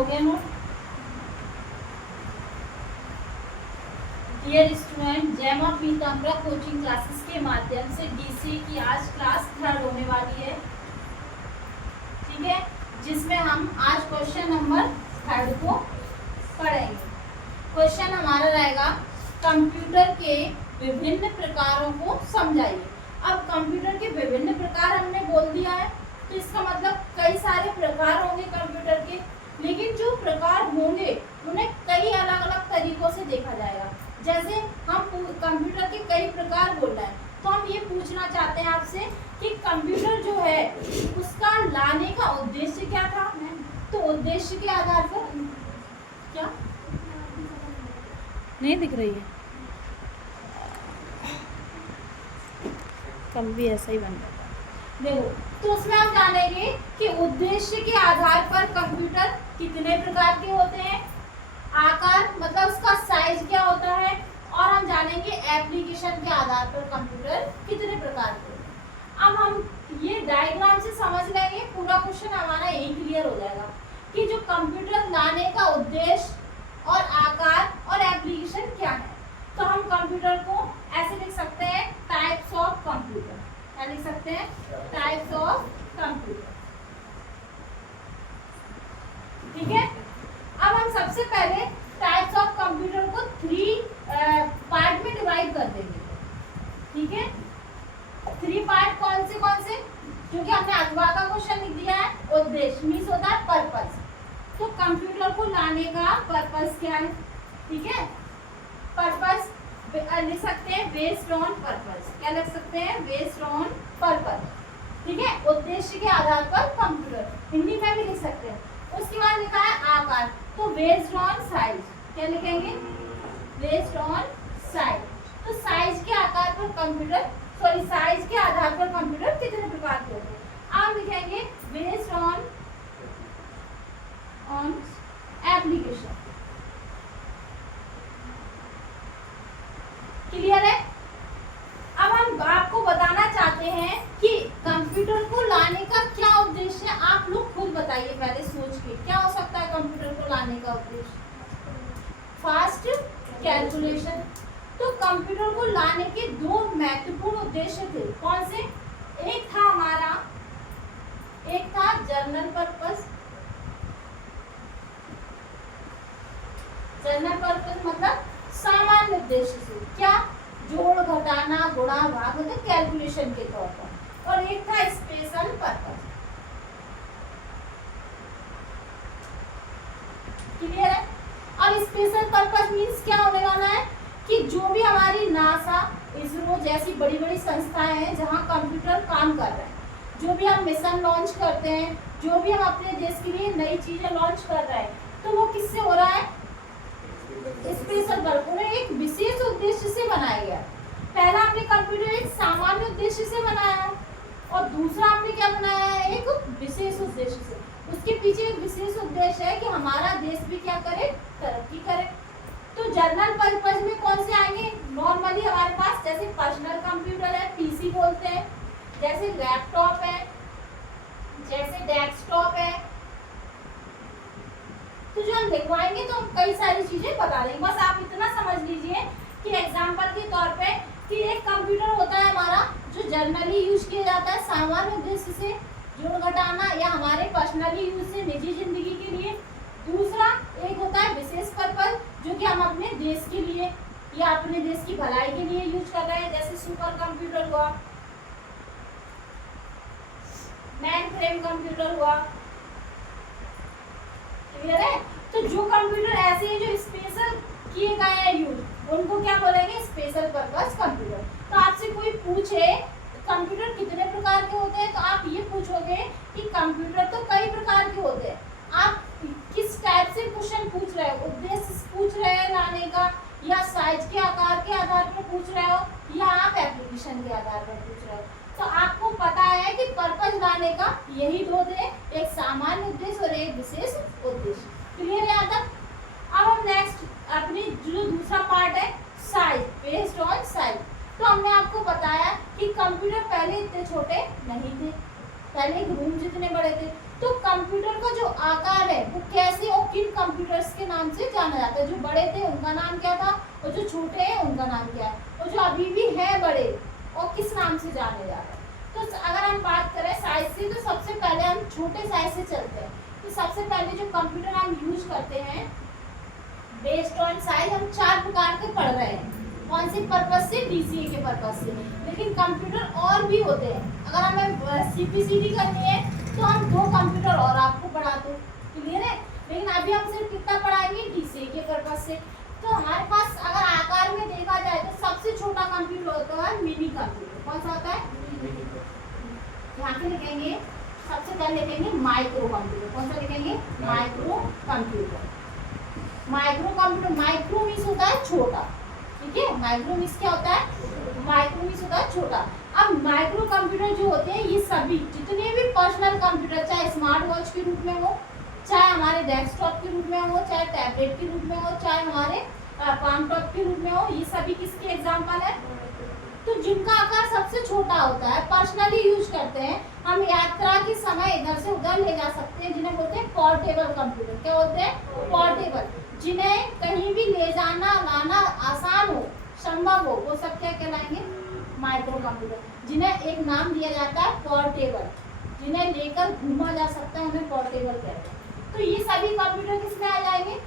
हो गया note? Dear student, जय मां पीताम्बरा कोचिंग क्लासेस के माध्यम से डीसी की आज क्लास 3 होने वाली है, ठीक है, जिसमें हम आज क्वेश्चन नंबर 3 को पढ़ेंगे। क्वेश्चन हमारा रहेगा कंप्यूटर के विभिन्न प्रकारों को समझाइए। अब कंप्यूटर के विभिन्न प्रकार हमने बोल दिया है, तो इसका मतलब कई सारे प्रकार होंगे कंप्यूटर के, लेकिन जो प्रकार होंगे उन्हें कई अलग अलग तरीकों से देखा जाएगा। जैसे हम कंप्यूटर के कई प्रकार बोल रहे हैं, तो हम ये पूछना चाहते हैं आपसे कि कंप्यूटर जो है उसका लाने का उद्देश्य क्या था। तो उद्देश्य के आधार पर क्या नहीं दिख रही है, कम भी ऐसा ही बन जाता है। देखो, तो उसमें हम जानेंगे कि उद्देश्य के आधार पर कंप्यूटर कितने प्रकार के होते हैं, आकार मतलब उसका साइज क्या होता है, और हम जानेंगे एप्लीकेशन के आधार पर कंप्यूटर कितने प्रकार के होते हैं। अब हम ये डायग्राम से समझ लेंगे, पूरा क्वेश्चन हमारा यही क्लियर हो जाएगा कि जो कंप्यूटर लाने का उद्देश्य और आकार और एप्लीकेशन क्या है। तो हम कंप्यूटर को ऐसे लिख सकते हैं, टाइप्स ऑफ कंप्यूटर। क्या लिख सकते हैं? टाइप्स ऑफ कंप्यूटर, ठीक है। अब हम सबसे पहले टाइप्स ऑफ कंप्यूटर को 3 पार्ट में डिवाइड कर देंगे, ठीक है। 3 पार्ट कौन से, क्योंकि हमने अगवा का क्वेश्चन लिख दिया है। उद्देश्य मीन्स होता है पर्पस, तो कंप्यूटर को लाने का पर्पस क्या है, ठीक है। पर्पस लिख सकते हैं बेस्ड ऑन पर्पस। क्या लिख सकते हैं? बेस्ड ऑन पर्पस, ठीक है। उद्देश्य के आधार पर कंप्यूटर, हिंदी में भी लिख सकते हैं। उसके बाद लिखा है आकार, तो बेस्ड ऑन साइज। क्या लिखेंगे? Based on size. तो साइज के आकार पर कंप्यूटर, सॉरी साइज के आधार पर कंप्यूटर कितने प्रकार के होते हैं। आप लिखेंगे बेस्ड ऑन एप्लीकेशन। क्लियर है? अब हम आपको बताना चाहते हैं कि कंप्यूटर को लाने का क्या उद्देश्य है। आप लोग खुद बताइए पहले सोच के, क्या हो सकता है कंप्यूटर को लाने का उद्देश्य? Fast calculation. तो कंप्यूटर को लाने के 2 महत्वपूर्ण उद्देश्य थे। कौन से? एक था हमारा, एक था जनरल पर्पस। जनरल पर्पस मतलब सामान्य उद्देश्य से, क्या? जोड़ घटाना गुणा भाग मतलब कैलकुलेशन के तौर पर। और एक था स्पेशल पर्पस। क्लियर है? अब स्पेशल पर्पस मींस क्या होने वाला है कि जो भी हमारी नासा, इसरो जैसी बड़ी बड़ी संस्थाएं हैं जहां कंप्यूटर काम कर रहे हैं, जो भी हम मिशन लॉन्च करते हैं, जो भी हम अपने देश के लिए नई चीजें लॉन्च कर रहे हैं, तो वो किससे हो रहा है? Special purpose. उन्हें एक विशेष उद्देश्य से बनाया गया। पहला हमने कंप्यूटर एक सामान्य उद्देश्य से बनाया है, और दूसरा हमने क्या बनाया है? एक विशेष उद्देश्य से। उसके पीछे एक विशेष उद्देश्य है कि हमारा देश भी क्या करे? तरक्की करे। तो जनरल पर्पस में कौन से आएंगे? नॉर्मली हमारे पास जैसे पर्सनल कंप्यूटर है, पीसी बोलते हैं, जैसे लैपटॉप है, जैसे डेस्कटॉप है। तो जो हम लिखवाएंगे तो हम कई सारी चीजें बता देंगे। बस आप इतना समझ लीजिए कि एग्जाम्पल के तौर पे कि एक कंप्यूटर होता है हमारा जो जनरली यूज किया जाता है सामान्य उद्देश्य से, जोड़ घटाना या हमारे पर्सनली यूज से निजी जिंदगी के लिए। दूसरा एक होता है विशेष पर्पस, जो कि हम अपने देश के लिए या अपने देश की भलाई के लिए यूज कर रहे हैं, जैसे सुपर कंप्यूटर हुआ, मेन फ्रेम कंप्यूटर हुआ। क्लियर है? तो जो कंप्यूटर ऐसे हैं जो स्पेशल किए गए हैं यूज, उनको क्या बोलेंगे? Special purpose computer. तो आपसे कोई पूछे कंप्यूटर कितने प्रकार के होते हैं, तो आप ये पूछोगे कि कंप्यूटर तो कई प्रकार के होते हैं। आप किस टाइप से क्वेश्चन पूछ रहे हो? उद्देश्य पूछ रहे हैं लाने का, या साइज के आकार के आधार पर पूछ रहे हो, या आप एप्लीकेशन के आधार पर पूछ रहे हो। तो आपको पता है कि पर्पस लाने का यही 2 थे, एक सामान्य उद्देश्य और एक विशेष उद्देश्य। क्लियर है यहाँ तक? अब हम नेक्स्ट अपनी जो दूसरा पार्ट है साइज, बेस्ड ऑन साइज। तो हमने आपको बताया कि कंप्यूटर पहले इतने छोटे नहीं थे, पहले एक रूम जितने बड़े थे, तो कंप्यूटर का जो आकार है वो कैसे और किन कंप्यूटर्स के नाम से जाना जाता है? जो बड़े थे उनका नाम क्या था और जो छोटे हैं उनका नाम क्या है, और जो अभी भी है बड़े और किस नाम से जाने जा रहे हैं? तो अगर हम बात करें साइज से, तो सबसे पहले हम छोटे साइज से चलते हैं। तो सबसे पहले जो कंप्यूटर हम यूज करते हैं बेस्ड ऑन साइज, हम 4 प्रकार के पढ़ रहे हैं। कौन से पर्पज से? डीसीए के पर्पज से। लेकिन कंप्यूटर और भी होते हैं। अगर हमें सीपीसीडी करनी है तो हम 2 कंप्यूटर और आपको पढ़ा दो, क्लियर है। लेकिन अभी हम सिर्फ कितना पढ़ाएंगे? डीसीए के पर्पज से। तो हमारे पास अगर आकार में देखा जाए तो सबसे छोटा कंप्यूटर होता है मिनी कंप्यूटर। कौन सा होता है? यहाँ पे लिखेंगे, सबसे पहले लिखेंगे माइक्रो कंप्यूटर। कौन सा लिखेंगे? Micro computer. Micro computer, micro means होता है छोटा, ठीक है। माइक्रो मीन्स क्या होता है? माइक्रो मीन्स होता है छोटा। अब माइक्रो कंप्यूटर जो होते हैं ये सभी जितने भी पर्सनल कंप्यूटर, चाहे स्मार्ट वॉच के रूप में हो, चाहे हमारे डेस्कटॉप के रूप में हो, चाहे टैबलेट के रूप में हो, चाहे हमारे पाम टॉप के रूप में हो, ये सभी किसके एग्जाम्पल है? तो जिनका आकार सबसे छोटा होता है, पर्सनली यूज करते हैं, हम यात्रा के समय इधर से उधर ले जा सकते हैं, जिन्हें बोलते हैं पोर्टेबल कंप्यूटर। क्या बोलते हैं? पोर्टेबल। जिन्हें कहीं भी ले जाना लाना आसान हो, संभव हो, वो सब क्या कहलाएंगे? Micro computer. जिन्हें एक नाम दिया जाता है पोर्टेबल, जिन्हें लेकर घूमा जा सकता है, उन्हें पोर्टेबल कहते हैं। तो ये सभी कंप्यूटर किसमें आ जाएंगे?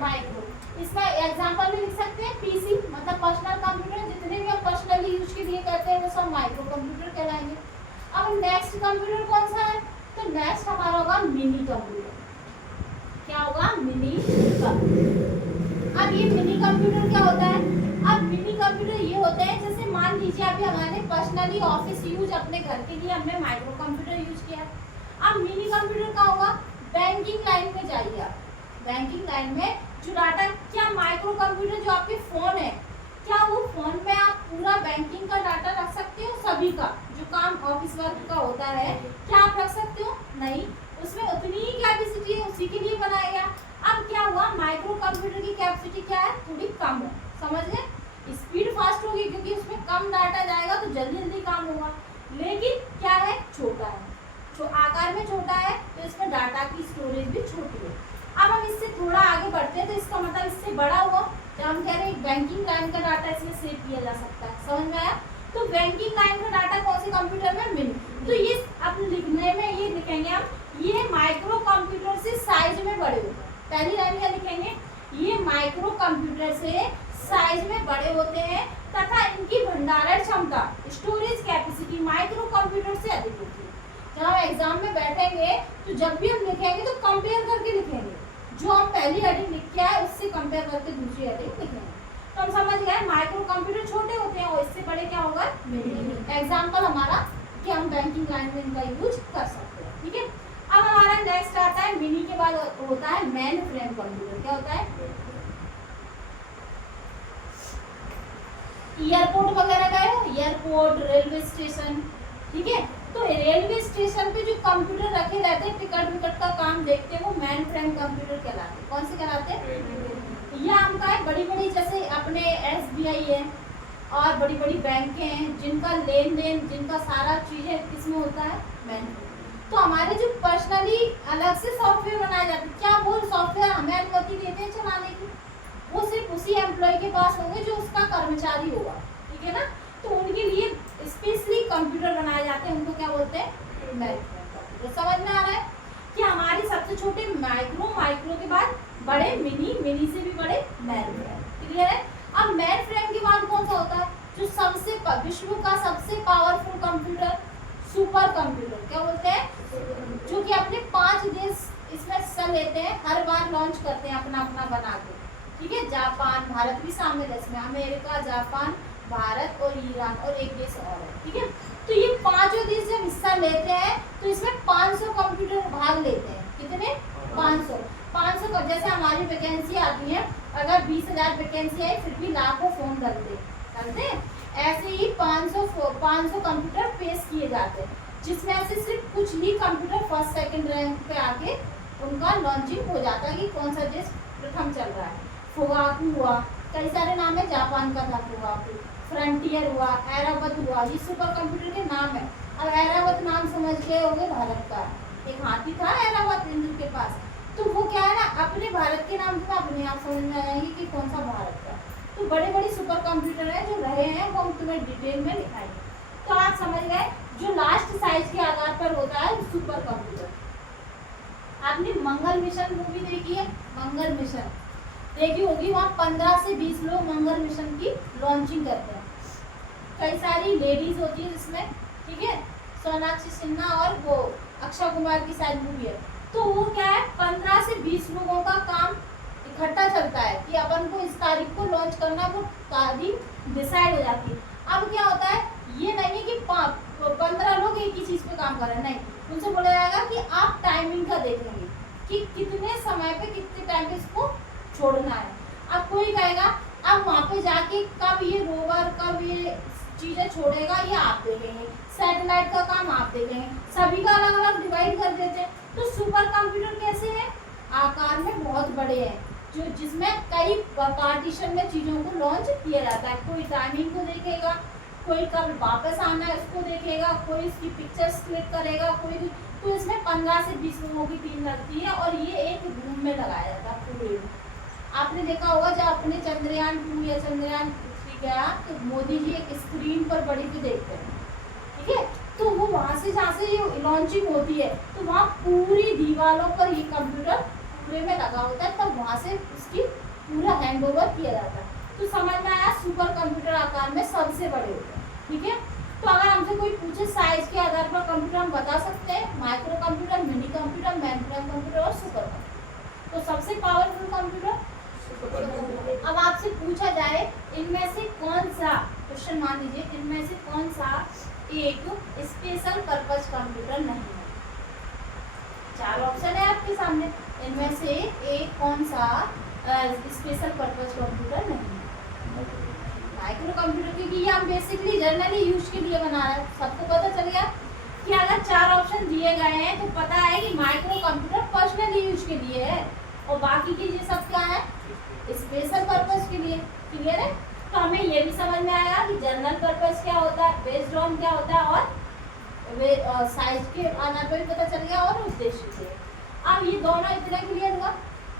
माइक्रो। इसका एग्जांपल भी लिख सकते हैं पीसी, मतलब पर्सनल कंप्यूटर। जितने भी हम पर्सनली यूज के लिए करते हैं वो सब माइक्रो कंप्यूटर कहलाएंगे। अब नेक्स्ट कंप्यूटर कौन सा है? तो नेक्स्ट हमारा होगा मिनी कंप्यूटर। क्या होगा? Mini computer. अब ये मिनी कंप्यूटर क्या होता है? अब मिनी कंप्यूटर ये होते हैं, जैसे मान लीजिए अभी हमारे पर्सनली ऑफिस यूज अपने घर के लिए हमने माइक्रो कंप्यूटर यूज किया। अब मिनी कंप्यूटर का होगा बैंकिंग लाइन में जाइए आप। बैंकिंग लाइन में जो डाटा, क्या माइक्रो कंप्यूटर जो आपके फोन है, क्या वो फोन में आप पूरा बैंकिंग का डाटा रख सकते हो? सभी का जो काम ऑफिस वर्क का होता है, क्या आप रख सकते हो? नहीं, उसमें उतनी ही कैपेसिटी है, उसी के लिए बनाया गया। अब क्या हुआ? माइक्रो कंप्यूटर की कैपेसिटी क्या है? थोड़ी कम है, समझ गए। स्पीड फास्ट होगी क्योंकि उसमें कम डाटा जाएगा तो जल्दी जल्दी काम होगा। लेकिन क्या है? छोटा है, जो आकार में छोटा है, तो इसमें डाटा की स्टोरेज भी छोटी है। अब हम इससे थोड़ा आगे बढ़ते हैं, तो इसका मतलब इससे बड़ा हुआ, तो हम कह रहे हैं बैंकिंग लाइन का डाटा इसमें सेव किया जा सकता है। समझ में आया? तो बैंकिंग लाइन का डाटा कौन से कंप्यूटर में? मिनी। तो ये अब लिखने में ये लिखेंगे हम, ये माइक्रो कंप्यूटर से साइज में बड़े होते हैं। पहली लाइन क्या लिखेंगे? ये माइक्रो कंप्यूटर से साइज में बड़े होते हैं तथा इनकी भंडारण क्षमता, स्टोरेज कैपेसिटी माइक्रो कंप्यूटर से अधिक होती है। जब हम एग्जाम में बैठेंगे तो जब भी हम लिखेंगे तो कंपेयर करके लिखेंगे, जो हम पहली हेडिंग लिख के आए उससे कंपेयर करके दूसरी हेडिंग लिखेंगे। तो हम समझ गए माइक्रो कंप्यूटर छोटे होते हैं और इससे बड़े क्या होगा? मिनी। एग्जाम्पल हमारा कि हम बैंकिंग लाइन में इनका यूज कर सकते हैं, ठीक है। अब हमारा नेक्स्ट आता है, मिनी के बाद होता है मेन फ्रेम कंप्यूटर। क्या होता है? एयरपोर्ट वगैरह गए हो, एयरपोर्ट, रेलवे स्टेशन, ठीक है। तो रेलवे स्टेशन पे जो कंप्यूटर रखे रहते हैं, टिकट विकट का काम देखते हैं, वो मेन फ्रेम कंप्यूटर कहलाते हैं। कौन से कहलाते हैं? ये हम का है बड़ी बड़ी, जैसे अपने एसबीआई है और बड़ी बड़ी बैंकें हैं, जिनका लेन देन, जिनका सारा चीजें किसमें होता है? Main frame. तो हमारे जो पर्सनली अलग से सॉफ्टवेयर बनाए जाते हैं, क्या वो सॉफ्टवेयर हमें अनुमति देते हैं चलाने की? वो सिर्फ उसी एम्प्लॉय के पास होंगे जो उसका कर्मचारी होगा, ठीक है ना। तो उनके लिए स्पेशली कंप्यूटर बनाए जाते हैं, उनको क्या बोलते हैं? Main frame computer. समझ में आ रहा है कि हमारे सबसे छोटे माइक्रो, माइक्रो के बाद बड़े मिनी, मिनी से भी बड़े मेन फ्रेम। क्लियर है? अब मेन फ्रेम के बाद कौन सा होता है? जो सबसे विश्व का सबसे पावरफुल कंप्यूटर, सुपर कंप्यूटर। क्या बोलते हैं? जो कि अपने 5 देश इसमें हिस्सा लेते हैं, हर बार लॉन्च करते हैं अपना अपना बना के, ठीक है। जापान, भारत भी शामिल है इसमें, अमेरिका, जापान, भारत और ईरान और एक देश और है, ठीक है। तो ये 5 देश जब हिस्सा लेते हैं तो इसमें 500 कंप्यूटर भाग लेते हैं। कितने? 500 का, जैसे हमारी वैकेंसी आती है, अगर 20,000 वैकेंसी आई फिर भी लाखों फॉर्म डलते हैं, ऐसे ही 500 कंप्यूटर पेश किए जाते हैं, जिसमें से सिर्फ कुछ ही कंप्यूटर फर्स्ट सेकंड रैंक पे आके उनका लॉन्चिंग हो जाता है कि कौन सा देश प्रथम चल रहा है। फुगाकू हुआ, कई सारे नाम है, जापान का था फुगाकू, फ्रंटियर हुआ, एरावत हुआ, ये सुपर कंप्यूटर के नाम है। अब एरावत नाम समझ गए होंगे भारत का, एक हाथी था ऐरावत इंद्र के पास, तो वो क्या है ना अपने भारत के नाम से अपने आप समझ में आएंगे कि कौन सा भारत का। तो बड़े बड़े सुपर कंप्यूटर है जो रहे हैं वो हम तुम्हें डिटेल में दिखाएंगे। तो आप समझ गए जो लास्ट साइज के आधार पर होता है सुपर कंप्यूटर। आपने मंगल मिशन मूवी देखी है, मंगल मिशन देखी होगी, वहाँ 15 से 20 लोग मंगल मिशन की लॉन्चिंग करते हैं। कई सारी लेडीज होती है इसमें, ठीक है, सोनाक्षी सिन्हा और वो अक्षय कुमार की शायद मूवी है। तो वो क्या है 15 से 20 लोगों का काम इकट्ठा चलता है कि अपन को इस तारीख को लॉन्च करना, वो तारीख डिसाइड हो जाती है। अब क्या होता है ये नहीं है कि 15 लोग एक ही चीज पे काम कर रहे हैं, नहीं, उनसे बोला जाएगा कि आप टाइमिंग का देख लेंगे कि कितने समय पे कितने टाइम पे इसको छोड़ना है। अब कोई कहेगा अब वहाँ पे जाके कब ये रोवर कब ये चीजें छोड़ेगा ये आप देखेंगे, सैटेलाइट का काम आप देखेंगे, सभी का अलग अलग डिवाइड कर देते हैं। तो सुपर कंप्यूटर कैसे है, आकार में बहुत बड़े हैं, जो जिसमें कई पार्टीशन में चीजों को लॉन्च किया जाता है। कोई टाइमिंग को देखेगा, कोई कब वापस आना है उसको देखेगा, कोई इसकी पिक्चर्स क्लिक करेगा, कोई। तो इसमें 15 से 20 लोगों की टीम लगती है और ये एक रूम में लगाया जाता है पूरे। आपने देखा होगा जब अपने चंद्रयान 2 या चंद्रयान 3 गया तो मोदी जी एक स्क्रीन पर बड़ी पे देखते हैं, ठीक है। तो वो वहाँ से जहाँ से ये लॉन्चिंग होती है तो वहाँ पूरी दीवारों पर ये कंप्यूटर पूरे में लगा होता है, तब वहाँ से उसकी पूरा हैंड ओवर किया जाता है। तो समझ में आया सुपर कंप्यूटर आकार में सबसे बड़े होते हैं, ठीक है। तो अगर हमसे कोई पूछे साइज के आधार पर कंप्यूटर हम बता सकते हैं micro computer, mini computer, mainframe computer और सुपर कंप्यूटर। तो सबसे पावरफुल कंप्यूटर। अब आपसे पूछा जाए इनमें से कौन सा, क्वेश्चन मान लीजिए इनमें से कौन सा एक स्पेशल पर्पस कंप्यूटर नहीं है। 4 ऑप्शन है आपके सामने, इनमें से एक कौन सा स्पेशल पर्पस कंप्यूटर नहीं है। माइक्रो कंप्यूटर, क्योंकि ये हम बेसिकली जनरली यूज के लिए बना रहे हैं। सबको पता चल गया कि अगर 4 ऑप्शन दिए गए हैं तो पता है कि माइक्रो कंप्यूटर पर्सनली यूज के लिए है और बाकी की ये सब क्या है स्पेशल पर्पस के लिए। क्लियर है। तो हमें ये भी समझ में आया कि जनरल पर्पस क्या होता है, बेस्ड ऑन क्या होता है और साइज के आधार पर भी पता चल गया और उद्देश्य से। अब ये दोनों इतना क्लियर हुआ।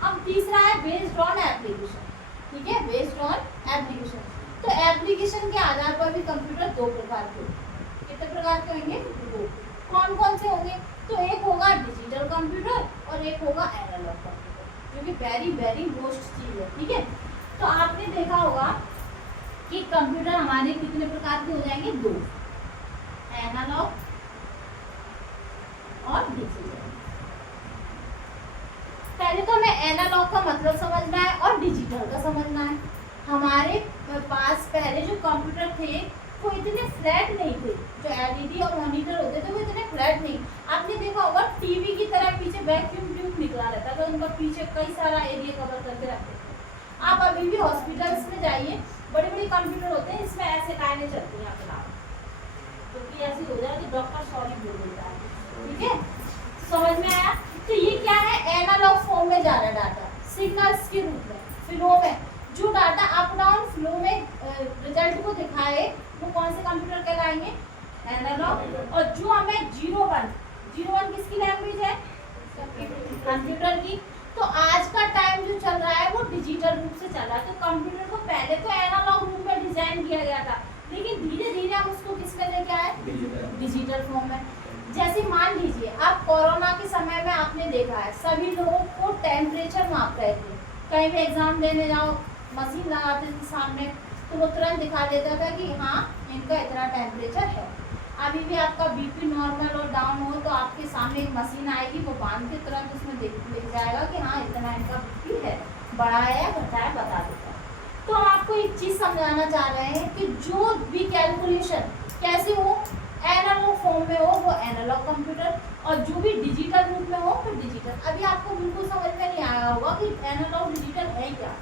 अब तीसरा है बेस्ड ऑन एप्लीकेशन, ठीक है, बेस्ड ऑन एप्लीकेशन। तो एप्लीकेशन के आधार पर भी कंप्यूटर 2 प्रकार के होंगे। कितने प्रकार के होंगे? 2। कौन कौन से होंगे? तो एक होगा डिजिटल कंप्यूटर और एक होगा एनालॉग कंप्यूटर, जो कि वेरी वेरी मोस्ट चीज है, ठीक है। तो आपने देखा होगा कि कंप्यूटर हमारे कितने प्रकार के हो जाएंगे? 2, एनालॉग और डिजिटल। पहले तो हमें एनालॉग का मतलब समझना है और डिजिटल का समझना है। हमारे पास पहले जो कंप्यूटर थे वो इतने फ्लैट नहीं थे, जो एलईडी और मॉनिटर होते थे वो इतने फ्लैट नहीं। आपने देखा होगा टीवी की तरह पीछे वैक्यूम ट्यूब निकला रहता था, उनका पीछे कई सारा एरिया कवर करके रखते थे। आप अभी भी हॉस्पिटल्स में जाइए, बड़े बड़े कंप्यूटर होते हैं, इसमें ऐसे लाइनें चलती हैं फिलहाल, क्योंकि ऐसी हो जाए कि डॉक्टर सॉरी बोल देता है, ठीक है। समझ में आया? तो ये क्या है, एनालॉग फॉर्म में जा रहा है डाटा, सिग्नल्स के रूप में, फ्लो में। जो डाटा अप डाउन फ्लो में रिजल्ट को दिखाए वो कौन से कंप्यूटर कहलाएंगे? एनालॉग। और जो हमें 01 किसकी लैंग्वेज है? कंप्यूटर की। तो आज का टाइम जो चल रहा है वो डिजिटल रूप से चल रहा है। तो कंप्यूटर को पहले तो एनालॉग रूप में डिजाइन किया गया था, लेकिन धीरे धीरे हम उसको किस में लेके आए? डिजिटल फॉर्म में। जैसे मान लीजिए आप कोरोना के समय में आपने देखा है सभी लोगों को टेम्परेचर माप रहे थे, कहीं भी एग्जाम देने जाओ मशीन लगाते थे सामने तो वो तुरंत दिखा देता था कि हाँ इनका इतना टेम्परेचर है। अभी भी आपका बीपी नॉर्मल और डाउन हो तो आपके सामने एक मशीन आएगी, वो बांध के तुरंत उसमें लिख जाएगा कि हाँ इतना इनका बीपी है, बढ़ा है या घटा है, बता देता है। तो हम आपको एक चीज़ समझाना चाह रहे हैं कि जो भी कैलकुलेशन कैसे हो, एनालॉग फॉर्म में हो वो एनालॉग कंप्यूटर, और जो भी डिजिटल रूप में हो वो डिजिटल। अभी आपको बिल्कुल समझ में नहीं आया होगा कि एनालॉग डिजिटल है क्या।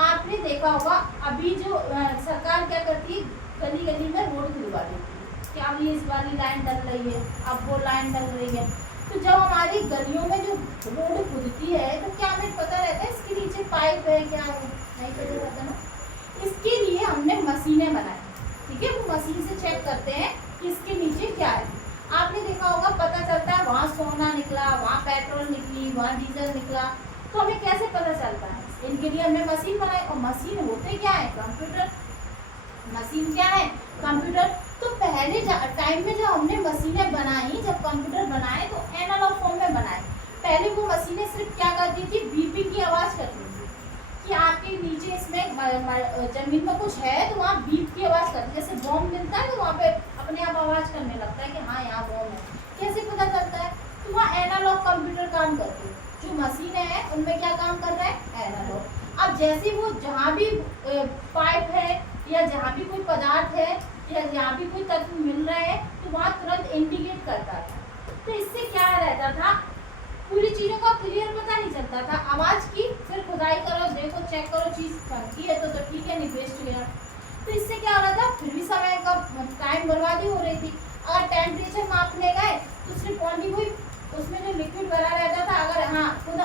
आपने देखा होगा अभी जो सरकार क्या करती है, गली गली में रोड खुलवा देती है कि अब ये इस वाली लाइन डल रही है, अब वो लाइन डल रही है। तो जब हमारी गलियों में जो रोड खुदती है तो क्या हमें पता रहता है इसके नीचे पाइप है क्या है? नहीं पता रहता ना। इसके लिए हमने मशीनें बनाई, ठीक है। वो मशीन से चेक करते हैं कि इसके नीचे क्या है। आपने देखा होगा पता पता चलता है? वहाँ सोना निकला, वहाँ पेट्रोल निकली, वहाँ डीजल निकला। तो हमें कैसे पता चलता है? इनके लिए हमने मशीन बनाई, और मशीन होते क्या है? कंप्यूटर। मशीन क्या है? कंप्यूटर। तो पहले टाइम में जब हमने मशीनें बनाई, जब कंप्यूटर बनाए तो एनालॉग फॉर्म में बनाए। पहले वो मशीनें सिर्फ क्या करती थी? बीपिंग की आवाज़ करती थी कि आपके नीचे इसमें जमीन में कुछ है तो वहाँ बीप की आवाज़ करती है। जैसे बॉम्ब मिलता है तो वहाँ पे अपने आप आवाज़ करने लगता है कि हाँ यहाँ बॉम्ब है। कैसे पता चलता है? तो वहाँ एनालॉग कंप्यूटर काम करते हैं। जो मशीनें हैं उनमें क्या काम कर रहा है? एनालॉग। अब जैसे वो जहाँ भी पाइप है या जहाँ भी कोई पदार्थ है या जहाँ भी कोई तत्व मिल रहा है तो वहाँ तुरंत इंडिकेट करता है। तो इससे क्या रहता था? पूरी चीज़ों का क्लियर पता नहीं चलता था। आवाज़ की फिर खुदाई करो, देखो, चेक करो, चीज़ बनती है तो ठीक है, नहीं वेस्ट गया। तो इससे क्या हो रहा था? फिर भी समय का टाइम बर्बादी हो रही थी। अगर टेम्परेचर मापने गए तो सिर्फ ओनली कोई उसमें जो लिक्विड भरा रहता था, अगर हाँ खुद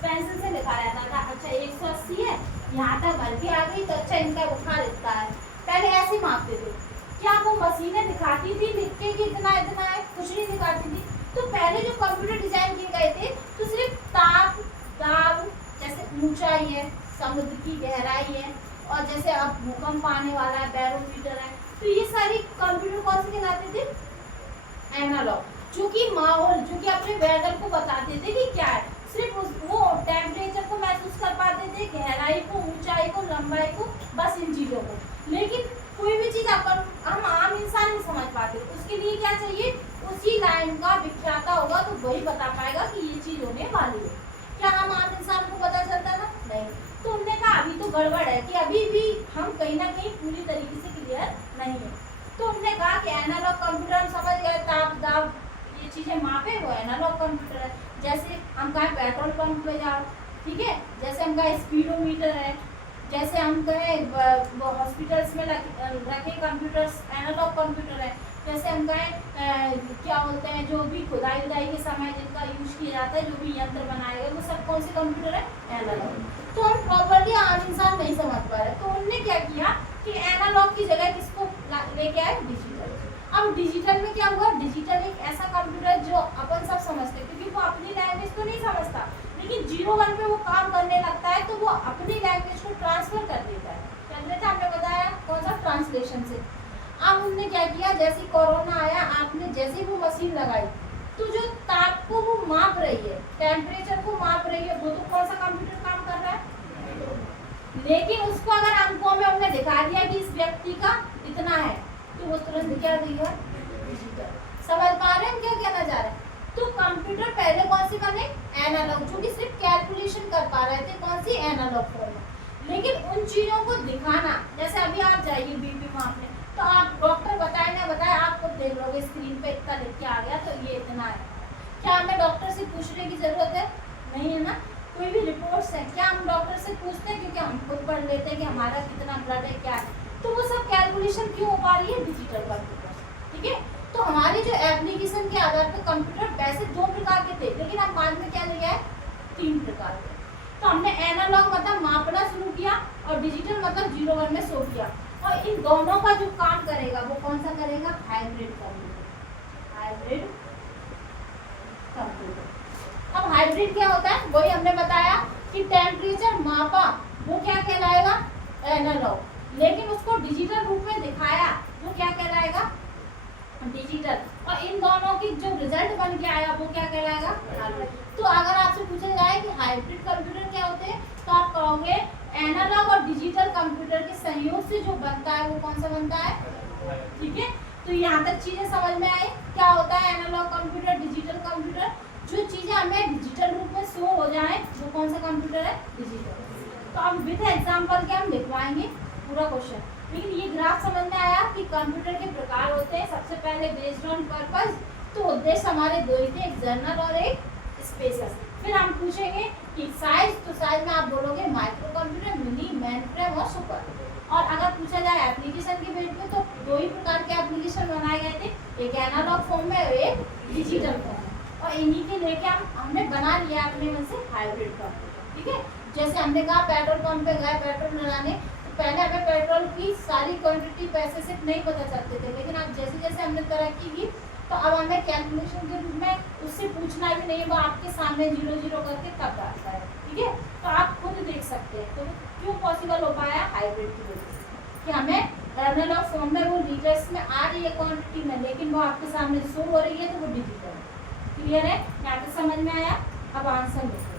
पेंसिल से लिखा रहता था, अच्छा 180 है, यहाँ तक भर के आ गई तो अच्छा इनका उठा देता है। पहले ऐसे मापते थे। क्या वो मशीनें दिखाती थी लिख के कि इतना इतना है? कुछ नहीं दिखाती थी। तो पहले जो कंप्यूटर डिजाइन किए गए थे तो सिर्फ ताप, दाब, जैसे ऊंचाई है, समुद्र की गहराई है, और जैसे अब भूकंप आने वाला है, बैरोमीटर है, तो ये सारी कंप्यूटर कौन से कहलाते थे? एनालॉग। जो कि माहौल, जो कि अपने वेदर को बताते थे कि क्या है। सिर्फ वो टेम्परेचर को महसूस कर पाते थे, गहराई को, ऊंचाई को, लंबाई को, बस इन चीज़ों को। लेकिन कोई भी चीज़ हम आम इंसान नहीं समझ पाते। उसके लिए क्या चाहिए? उसी लाइन का विख्याता होगा तो वही बता पाएगा कि ये चीज़ होने वाली है। क्या हम आम इंसान को पता चलता था? नहीं। तो हमने कहा अभी तो गड़बड़ है कि अभी भी हम कहीं ना कहीं पूरी तरीके से क्लियर नहीं है। तो हमने कहा कि एनालॉग कंप्यूटर हम समझ गए, ताप, दाब, ये चीज़ें मापे, वो एनालॉग कंप्यूटर है। जैसे हम कहें पेट्रोल पंप पे जाओ, ठीक है, जैसे हम कहें स्पीडोमीटर है, जैसे हम कहें हॉस्पिटल्स में रखे कंप्यूटर्स एनालॉग कंप्यूटर है। जैसे हम कहें क्या बोलते हैं, जो भी खुदाई उदाई के समय जिनका यूज किया जाता है, जो भी यंत्र बनाए गए, वो सब कौन से कंप्यूटर है? एनालॉग। तो हम प्रॉपर्ली आम इंसान नहीं समझ पा रहे, तो उनने क्या किया कि एनालॉग की जगह किसको लेके आए? डिजिटल। अब डिजिटल में क्या हुआ? डिजिटल एक ऐसा कंप्यूटर जो अपन सब समझते हैं, क्योंकि वो अपनी लैंग्वेज तो नहीं समझता, लेकिन 0-1 पे वो काम करने लगता है तो वो अपनी लैंग्वेज को ट्रांसफर कर देता है। कर देता, हमने बताया कौन सा? ट्रांसलेशन से। अब उनने क्या किया? जैसे कोरोना आया, आपने जैसे वो मशीन लगाई तो जो ताप को वो माप रही है, टेम्परेचर को माप रही है, वो तो कौन सा कंप्यूटर काम कर रहा है? लेकिन उसको अगर अंकों में हमने दिखा दिया कि इस व्यक्ति का इतना है तो वो तुरंत क्या देगा? डिजिटल। समझ पा रहे हैं हम क्या कहना चाह रहे हैं? तो कंप्यूटर पहले कौन सी बने? एनालॉग, जो कि सिर्फ कैलकुलेशन कर पा रहे थे, कौन सी? एनालॉग फॉर्म में। लेकिन उन चीज़ों को दिखाना, जैसे अभी आप जाइए बीपी मापने, तो आप डॉक्टर बताए ना बताए, आप खुद देख लोगे स्क्रीन पे इतना लिख के आ गया तो ये इतना है। क्या हमें डॉक्टर से पूछने की जरूरत है? नहीं है ना। कोई भी रिपोर्ट्स है, क्या हम डॉक्टर से पूछते हैं? क्योंकि हम खुद पढ़ लेते हैं कि हमारा कितना ब्लड है, क्या है। तो वो सब कैलकुलेशन क्यों हो पा रही है? Digital computer. ठीक है, तो हमारे जो एप्लीकेशन के आधार पर कंप्यूटर वैसे 2 प्रकार के थे, लेकिन हम बाद में क्या लिया है? 3 प्रकार के। तो हमने एनालॉग मतलब मापना शुरू किया और डिजिटल मतलब 0-1 में शो किया। और इन दोनों का जो काम करेगा वो कौन सा करेगा? Hybrid computer. Hybrid computer. अब हाइब्रिड क्या होता है? वही हमने बताया कि टेम्परेचर मापा वो क्या कहलाएगा? एनालॉग। लेकिन उसको डिजिटल रूप में दिखाया वो क्या कहलाएगा? डिजिटल। और इन दोनों की जो रिजल्ट बन के आया वो क्या कहलाएगा? हाइब्रिड। तो अगर आपसे पूछा जाए कि हाइब्रिड कंप्यूटर क्या होते हैं तो आप कहोगे एनालॉग और डिजिटल कंप्यूटर के संयोग से जो बनता है वो कौन सा बनता है? ठीक है, तो यहाँ तक चीजें समझ में आई क्या होता है एनालॉग कंप्यूटर, डिजिटल कंप्यूटर। जो चीजें हमें डिजिटल रूप में शो हो जाए वो कौन सा कंप्यूटर है? डिजिटल। तो अब विद एग्जाम्पल के हम दिखवाएंगे पूरा क्वेश्चन। लेकिन ये ग्राफ समझ में आया कि कंप्यूटर के प्रकार होते हैं। सबसे पहले बेस्ड ऑन पर्पस, तो उद्देश्य हमारे दो ही थे, एक जर्नल और एक स्पेसस। फिर हम पूछेंगे कि साइज, तो साइज में आप बोलोगे micro computer, mini, main frame और सुपर। और अगर पूछा जाए एप्लीकेशन के बेस पे तो 2 ही प्रकार के एप्लीकेशन बनाए गए थे, एक एनालॉग फॉर्म में और एक डिजिटल फॉर्म में। और इन्हीं के लेके हमने बना लिया अपने मन से हाइब्रिड कंप्यूटर। ठीक है, जैसे हमने कहा पेट्रोल पंप पे गए पेट्रोल लगाने, पहले हमें पेट्रोल की सारी क्वांटिटी पैसे से नहीं पता चलते थे, लेकिन अब जैसे जैसे हमने तरक्की की तो अब हमें कैलकुलेशन के रूप में उससे पूछना भी नहीं है, वो आपके सामने 0 0 करके तब आता है। ठीक है, तो आप खुद देख सकते हैं। तो क्यों पॉसिबल हो पाया? हाइब्रिड की वजह से कि हमें एनालॉग फॉर्म में वो लीटर्स में आ रही है क्वांटिटी में, लेकिन वो आपके सामने शो हो रही है तो वो डिजिटल है। क्लियर है? यहाँ तक समझ में आया? अब आंसर लिखो।